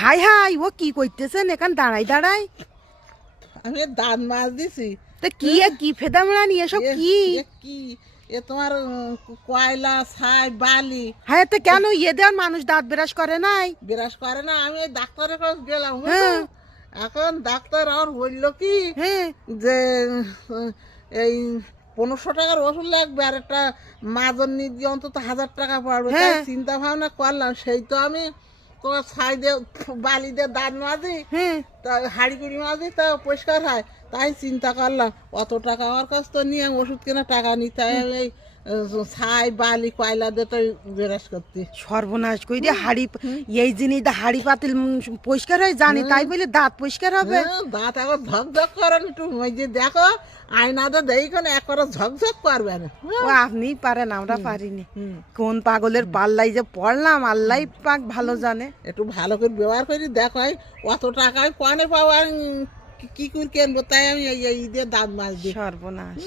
High high, ও কি করতেছেন এখান দাঁড়াই দাঁড়াই? আমি দাঁত মাছ দিছি। তা কি কি ফেদামড়া নিয়ে এসব কি? কি তোমার কয়লা ছাই বালি। হ্যাঁ, তো কেন দেওয়ার মানুষ দাঁত ব্রাশ করে নাই? বিরাজ করে না, আমি ওই ডাক্তারের কাছে গেলাম। হ্যাঁ। এখন ডাক্তার আমার বলল কি হ্যাঁ। যে এই 1500 টাকার ওষুধ লাগবে, আর একটা মাজন নিয়ে অন্তত 1000 টাকা পড়বে। তাই হ্যাঁ। চিন্তা ভাবনা করলাম, সেই তো আমি তোমার ছাই দিয়ে বালি দিয়ে দাঁত মাজি, হ্যাঁ। তা হাঁড়ি কুড়ি মাজি, তা পরিষ্কার হয়। তাই চিন্তা করলাম অত টাকা আমার কাছ তো নিয়ে আমি ওষুধ কেনা টাকা নিই, তাই আমি এই ছাই বালি কয়লা দিয়ে তো বেরাস করতে। সর্বনাশ কই রে, হাড়ি এই জিনিস হাড়ি পাতিল পরিষ্কার হয় জানি, তাই বলে দাঁত পরিষ্কার হবে? দাঁত এখন ঝকঝক করেন, একটু ওই যে দেখো আয়নাতে দেখো না, একবার ঝকঝক করবে না। ও আপনিই পারেন, আমরা পারিনি। কোন পাগলের পাল্লাই যে পড়লাম আল্লাহ পাক ভালো জানে। একটু ভালো করে ব্যবহার করি, দেখো অত টাকা আমি কনে পাবো, আর কি করে কিনবো, তাই আমি এই দিয়ে দাঁত মাছ দিই। সর্বনাশ।